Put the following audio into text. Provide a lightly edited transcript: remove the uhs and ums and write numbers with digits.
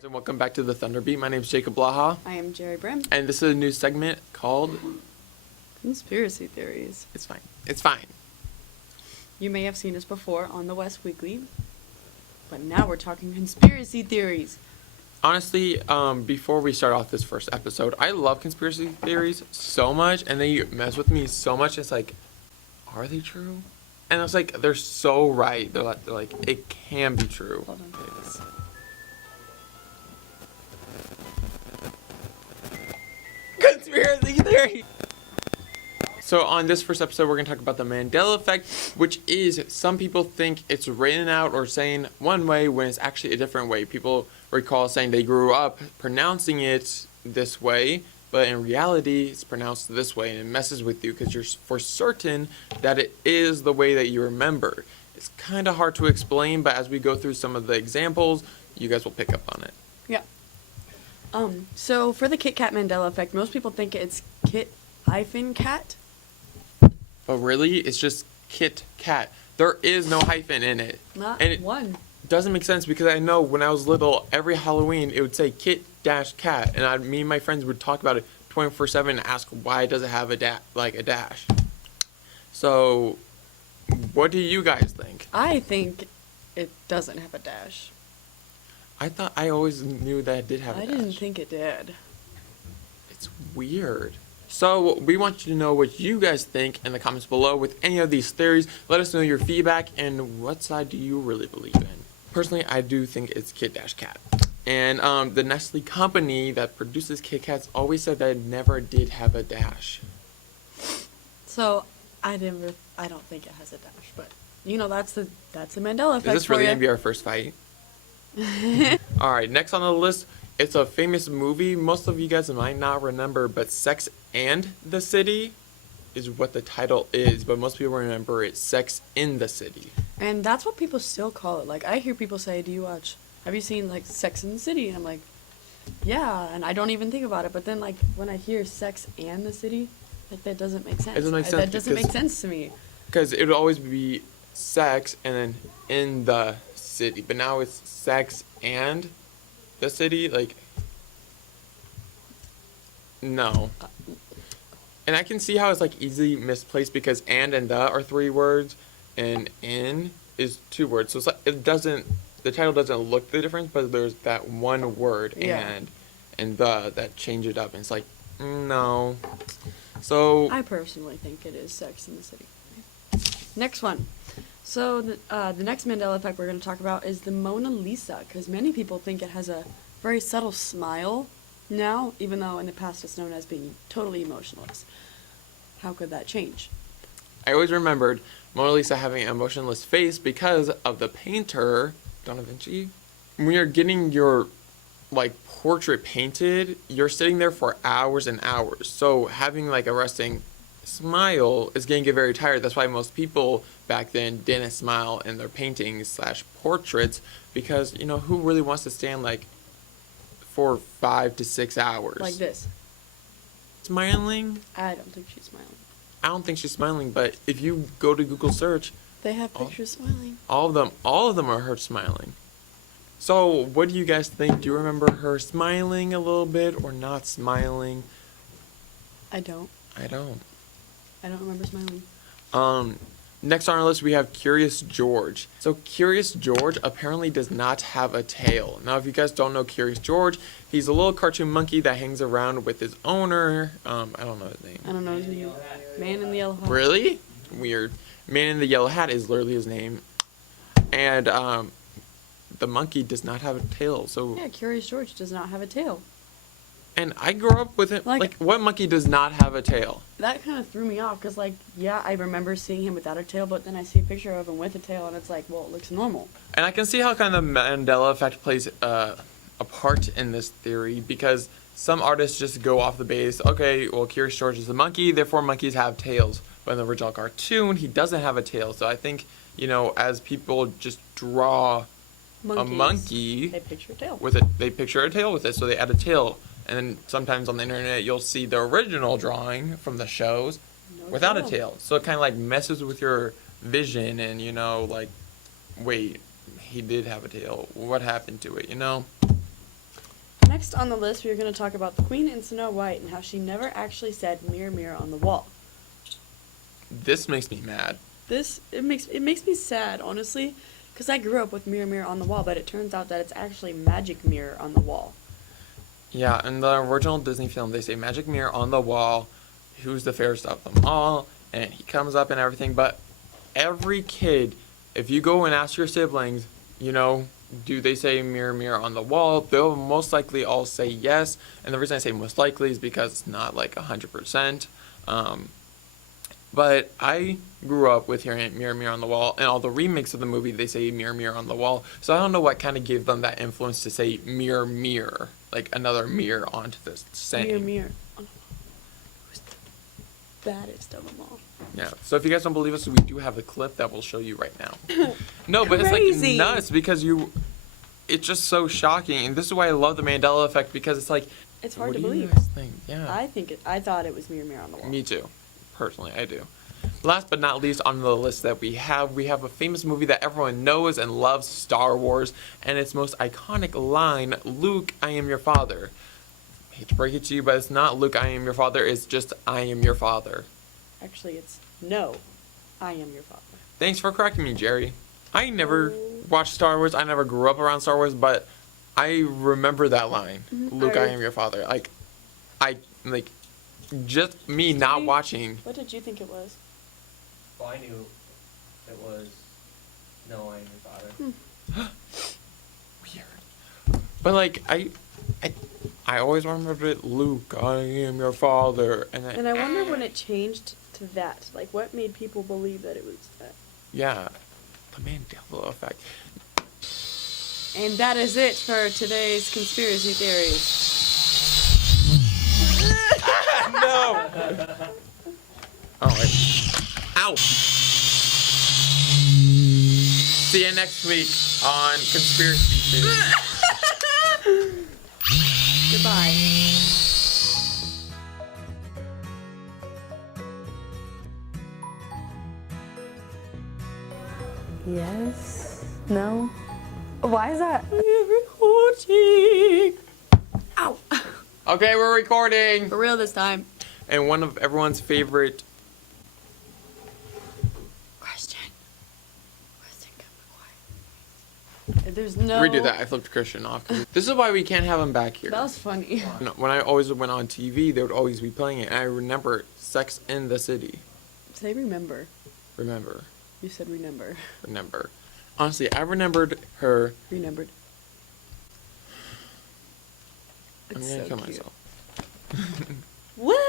Guys, and welcome back to the Thunderbeat. My name is Jacob Blaha. I am Jerri Brim. And this is a new segment called Conspiracy Theories. It's Fine. It's Fine. You may have seen us before on the West Weekly, but now we're talking conspiracy theories. Honestly, before we start off this first episode, I love conspiracy theories so much, and they mess with me so much. It's like, are they true? And it's like, they're so right. They're like it can be true. Hold on. Conspiracy theory. So on this first episode, we're going to talk about the Mandel Effect, which is some people think it's written out or saying one way when it's actually a different way. People recall saying they grew up pronouncing it this way, but in reality, it's pronounced this way, and it messes with you because you're for certain that it is the way that you remember. It's kind of hard to explain, but as we go through some of the examples, you guys will pick up on it. Yeah. So for the Kat Mandela Effect, most people think it's Kit-Kat. But really, it's just Kit Kat. There is no hyphen in it. Not and it one. Doesn't make sense because I know when I was little, every Halloween it would say Kit-Kat, and me and my friends would talk about it 24/7 and ask why does it have a dash. So, what do you guys think? I think it doesn't have a dash. I always knew that it did have a dash. I didn't think it did. It's weird. So we want you to know what you guys think in the comments below with any of these theories. Let us know your feedback and what side do you really believe in. Personally, I do think it's Kit-Kat. And the Nestle company that produces Kit Kats always said that it never did have a dash. So I don't think it has a dash, but you know that's the Mandela Effect. Is this really gonna be our first fight? All right, next on the list, it's a famous movie. Most of you guys might not remember, but Sex and the City is what the title is, but most people remember it Sex in the City. And that's what people still call it. Like, I hear people say, have you seen, like, Sex in the City? And I'm like, yeah, and I don't even think about it. But then, like, when I hear Sex and the City, like, that doesn't make sense. It doesn't make sense. That doesn't make sense to me. Because it would always be sex and then in the city. But now it's sex and the city, like, no. And I can see how it's, like, easily misplaced because and the are 3 words and in is 2 words. So it's like the title doesn't look the difference, but there's that one word and that change it up. And it's like, no. So I personally think it is Sex in the City. Next one. So the next Mandela Effect we're going to talk about is the Mona Lisa, because many people think it has a very subtle smile now, even though in the past it's known as being totally emotionless. How could that change? I always remembered Mona Lisa having an emotionless face because of the painter, Da Vinci. When you're getting your, like, portrait painted, you're sitting there for hours and hours. So having, like, a resting smile is going to get very tired. That's why most people back then didn't smile in their paintings / portraits because, you know, who really wants to stand, like, for 5 to 6 hours? Like this. Smiling? I don't think she's smiling. I don't think she's smiling, but if you go to Google search, They have pictures smiling. all of them are her smiling. So, what do you guys think? Do you remember her smiling a little bit or not smiling? I don't remember smiling. Next on our list we have Curious George. So Curious George apparently does not have a tail. Now if you guys don't know Curious George, he's a little cartoon monkey that hangs around with his owner. I don't know his name. I don't know his name. Man in the Yellow Hat. Really? Weird. Man in the Yellow Hat is literally his name. And the monkey does not have a tail. So Yeah, Curious George does not have a tail. and I grew up with him. Like what monkey does not have a tail? That kind of threw me off because, like, yeah, I remember seeing him without a tail, but then I see a picture of him with a tail, and it's like, well, it looks normal. And I can see how kind of the Mandela Effect plays a part in this theory because some artists just go off the base, okay, well, Curious George is a monkey, therefore monkeys have tails. But in the original cartoon, he doesn't have a tail. So I think, you know, as people just draw a monkey, they picture a tail with it. They picture a tail with it, so they add a tail. And then sometimes on the internet, you'll see the original drawing from the shows without a tail. So it kind of like messes with your vision and, you know, like, wait, he did have a tail. What happened to it, you know? next on the list, we're going to talk about the Queen in Snow White and how she never actually said "mirror, mirror on the wall." This makes me mad. It makes me sad, honestly, because I grew up with "mirror, mirror on the wall," but it turns out that it's actually "magic mirror on the wall." Yeah, in the original Disney film, they say magic mirror on the wall, who's the fairest of them all, and he comes up and everything, but every kid, if you go and ask your siblings, you know, do they say mirror, mirror on the wall, they'll most likely all say yes, and the reason I say most likely is because it's not like 100%, but I grew up with hearing mirror, mirror on the wall, and all the remakes of the movie, they say mirror, mirror on the wall, so I don't know what kind of gave them that influence to say mirror, mirror, like another mirror onto this saying. Mirror, mirror on the wall. Who's the baddest of them all? Yeah, so if you guys don't believe us, we do have a clip that we'll show you right now. No, but it's Crazy. like nuts because it's just so shocking, and this is why I love the Mandela Effect, because it's like, It's hard what to do you believe. guys think? Yeah, I thought it was "mirror, mirror on the wall." me too. Personally, I do. Last but not least on the list that we have a famous movie that everyone knows and loves, Star Wars, and its most iconic line, "Luke, I am your father." I hate to break it to you, but it's not "Luke, I am your father," it's just "I am your father." Actually, it's "No, I am your father." Thanks for correcting me, Jerry. I never watched Star Wars, I never grew up around Star Wars, but I remember that line, "Luke, I am your father." Just me not watching. What did you think it was? Well, I knew it was "No, I am your father." Weird. But like I always remembered it, "Luke, I am your father," And I wonder when it changed to that. Like, what made people believe that it was that? yeah, the Mandela Effect. And that is it for today's conspiracy theories. No. Oh wait. Ow. See you next week on conspiracy theories. Goodbye. Yes. No. Why is that? Ow. Okay, we're recording. For real this time. And one of everyone's favorite. Question, come quiet. There's no. Redo that. I flipped Christian off. This is why we can't have him back here. That was funny. No, when I always went on TV, they would always be playing it, and I remember Sex in the City. Say remember. Remember. You said remember. Remember. Honestly, I remembered her. Remembered. I'm It's gonna so kill cute. myself. What?